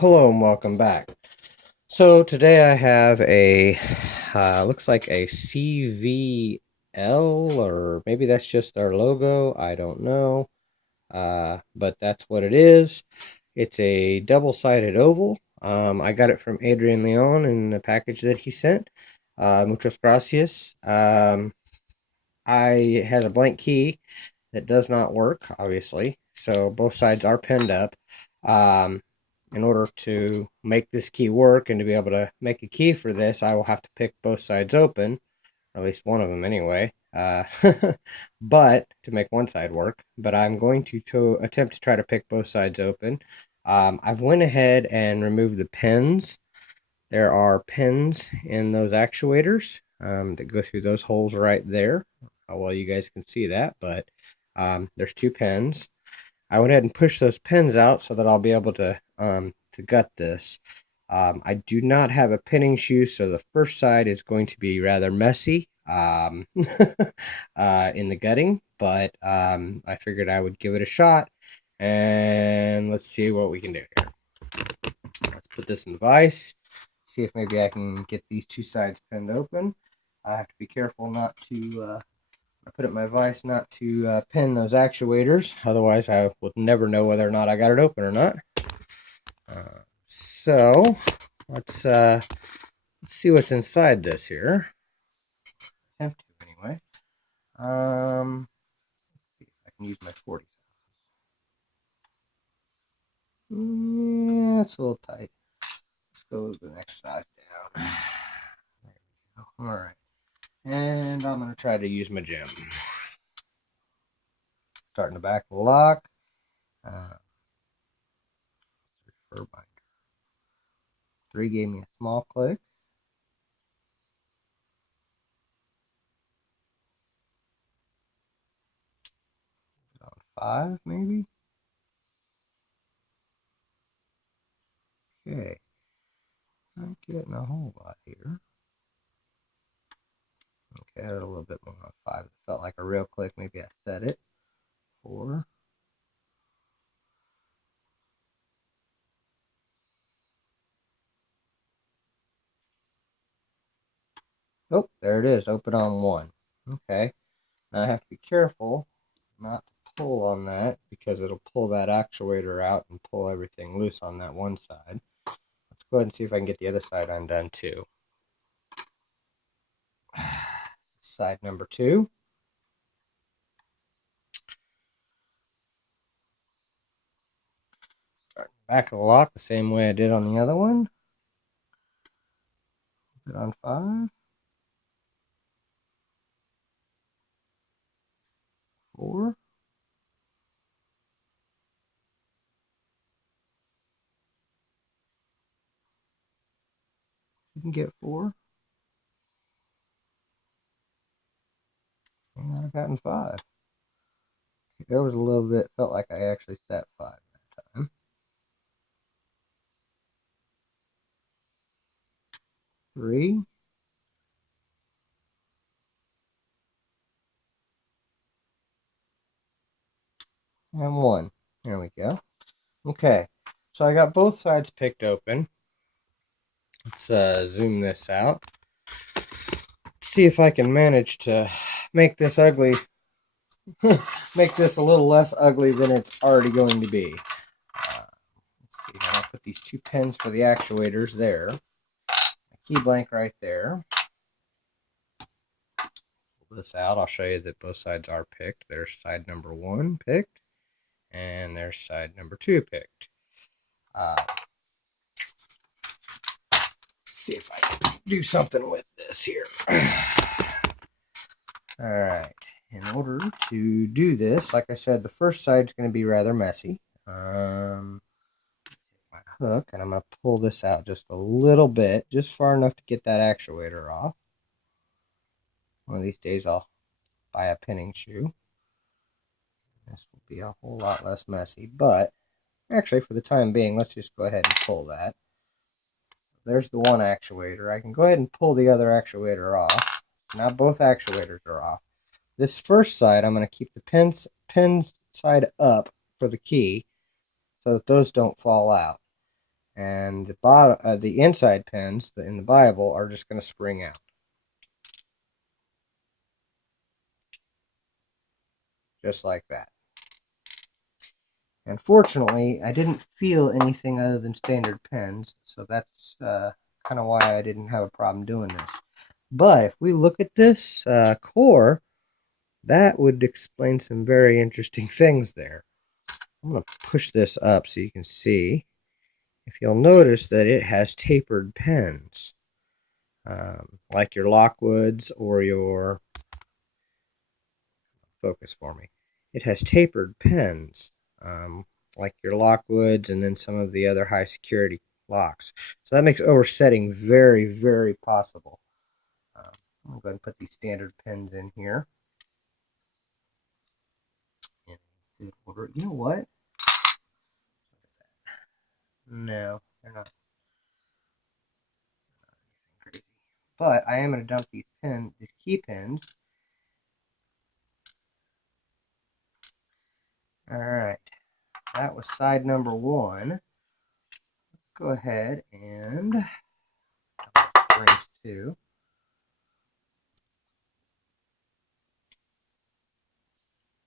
Hello and welcome back. So today I have a looks like a CVL, or maybe that's just our logo. I don't know, but that's what it is. It's a double-sided oval. I got it from Adrian Leon in the package that he sent. Muchas gracias. I had a blank key that does not work, obviously, so both sides are pinned up. Um, in order to make this key work and to be able to make a key for this, I will have to pick both sides open, or at least one of them anyway. But to make one side work, but I'm going to attempt to try to pick both sides open. I've went ahead and removed the pins. There are pins in those actuators that go through those holes right there. How well you guys can see that, but there's two pins. I went ahead and pushed those pins out so that I'll be able to gut this. I do not have a pinning shoe, so the first side is going to be rather messy in the gutting, but I figured I would give it a shot, and let's see what we can do here. Let's put this in the vise, see if maybe I can get these two sides pinned open. I have to be careful not to I put it in my vise not to pin those actuators, otherwise I would never know whether or not I got it open or not. So let's see what's inside this here. Attempt to anyway. Let's see if I can use my 40. Yeah, it's a little tight. Let's go to the next size down. There we go. All right, and I'm gonna try to use my gem. Starting the back of the lock. Refer binder. 3 gave me a small click. On 5 maybe. Okay. Not getting a whole lot here. Okay, I had a little bit more on 5. It felt like a real click. Maybe I set it. 4. Oh, there it is. Open on 1. Okay. Now I have to be careful not to pull on that because it'll pull that actuator out and pull everything loose on that one side. Let's go ahead and see if I can get the other side undone too. Side number 2. Start back of the lock the same way I did on the other one. Put it on 5. 4. You can get 4. And I've gotten 5. There was a little bit, felt like I actually set 5 that time. 3. And 1. There we go. Okay, so I got both sides picked open. Let's zoom this out. See if I can manage to make this ugly, make this a little less ugly than it's already going to be. Let's see, I'll put these 2 pins for the actuators there. A key blank right there. Pull this out. I'll show you that both sides are picked. There's side number 1 picked, and there's side number 2 picked. See if I can do something with this here. All right. In order to do this, like I said, the first side's going to be rather messy. My hook, and I'm going to pull this out just a little bit, just far enough to get that actuator off. One of these days I'll buy a pinning shoe. This will be a whole lot less messy, but actually for the time being, let's just go ahead and pull that. There's the one actuator. I can go ahead and pull the other actuator off. Now both actuators are off. This first side, I'm going to keep the pin side up for the key so that those don't fall out. and the bottom, the inside pins in the Bible are just going to spring out, just like that. And fortunately, I didn't feel anything other than standard pins, so that's kind of why I didn't have a problem doing this. But if we look at this core, that would explain some very interesting things there. I'm going to push this up so you can see. If you'll notice that it has tapered pins, like your Lockwoods or your, focus for me, it has tapered pins, like your Lockwoods and then some of the other high security locks. So that makes oversetting very, very possible. I'm going to go ahead and put these standard pins in here. You know what? No, they're not crazy. But I am going to dump these key pins. Alright, that was side number 1. Let's go ahead and springs 2.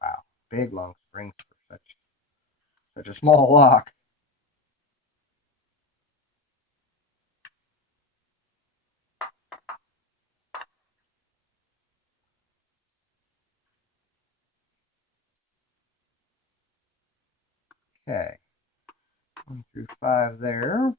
Wow, big long springs for such a small lock. Okay, 1 through 5 there.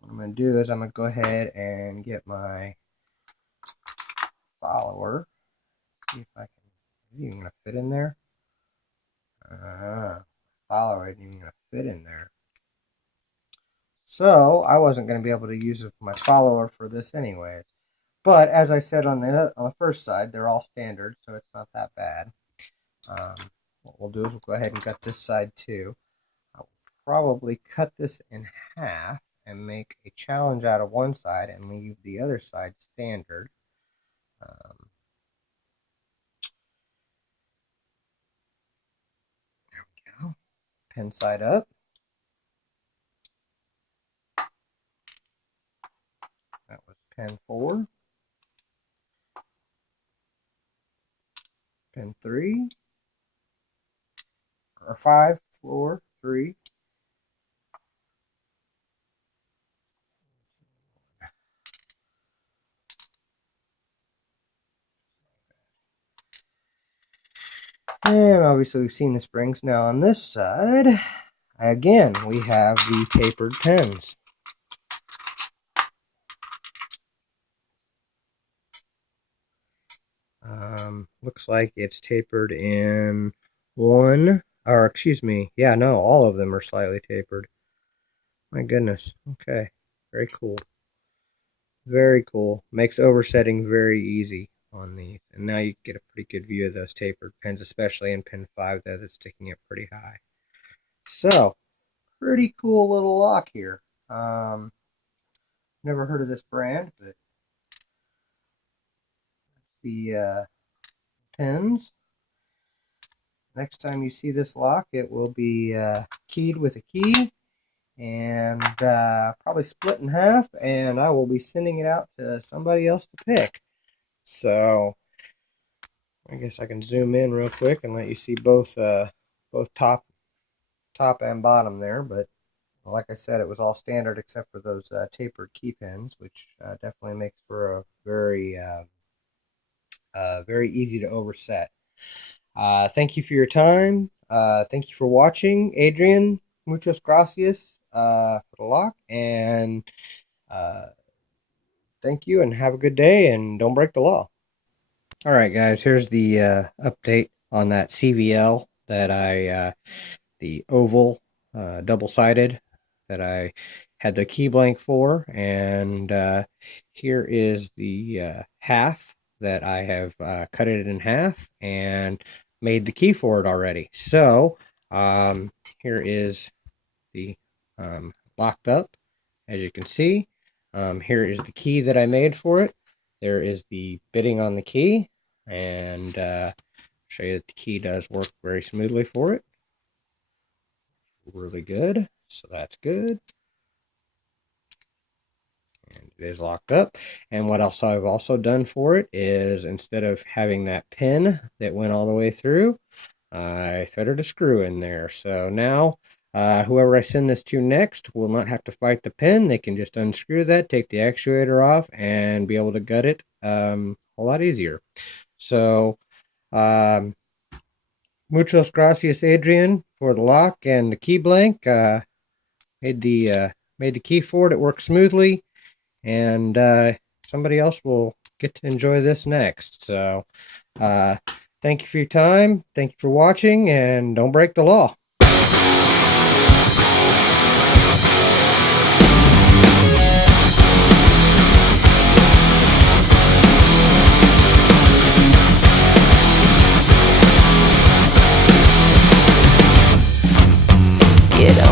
What I'm going to do is I'm going to go ahead and get my follower. See if I can. Is it even going to fit in there? Follower isn't even going to fit in there. So I wasn't going to be able to use my follower for this anyways. But as I said on the first side, they're all standard, so it's not that bad. What we'll do is we'll go ahead and cut this side too. I'll probably cut this in half and make a challenge out of one side and leave the other side standard. There we go. Pin side up. That was pin 4. Pin 3. Or 5, 4, 3. And obviously we've seen the springs. Now on this side, again, we have the tapered pins. Looks like it's tapered in one, or excuse me, yeah, no, all of them are slightly tapered. My goodness. Okay. Very cool. Very cool. Makes oversetting very easy on these. And now you get a pretty good view of those tapered pins, especially in pin 5 there that's sticking up pretty high. So, pretty cool little lock here. Never heard of this brand, but the pins. Next time you see this lock, it will be keyed with a key and probably split in half, and I will be sending it out to somebody else to pick. So I guess I can zoom in real quick and let you see both top and bottom there. But like I said, it was all standard except for those tapered key pins, which definitely makes for a very very easy to overset. Thank you for your time. Thank you for watching, Adrian. Muchas gracias for the lock, and thank you, and have a good day, and don't break the law. All right, guys, here's the update on that CVL that the oval, double-sided, that I had the key blank for, and here is the half that I have cut it in half and made the key for it already. So here is the locked up, as you can see. Here is the key that I made for it. There is the bitting on the key, and show you that the key does work very smoothly for it. Really good. So that's good. And it is locked up. And what else I've also done for it is, instead of having that pin that went all the way through, I threaded a screw in there. So now whoever I send this to next will not have to fight the pin. They can just unscrew that, take the actuator off, and be able to gut it a lot easier. So muchas gracias, Adrian, for the lock and the key blank. Made the key for it. It works smoothly, and somebody else will get to enjoy this next. So thank you for your time. Thank you for watching, and don't break the law. Get on.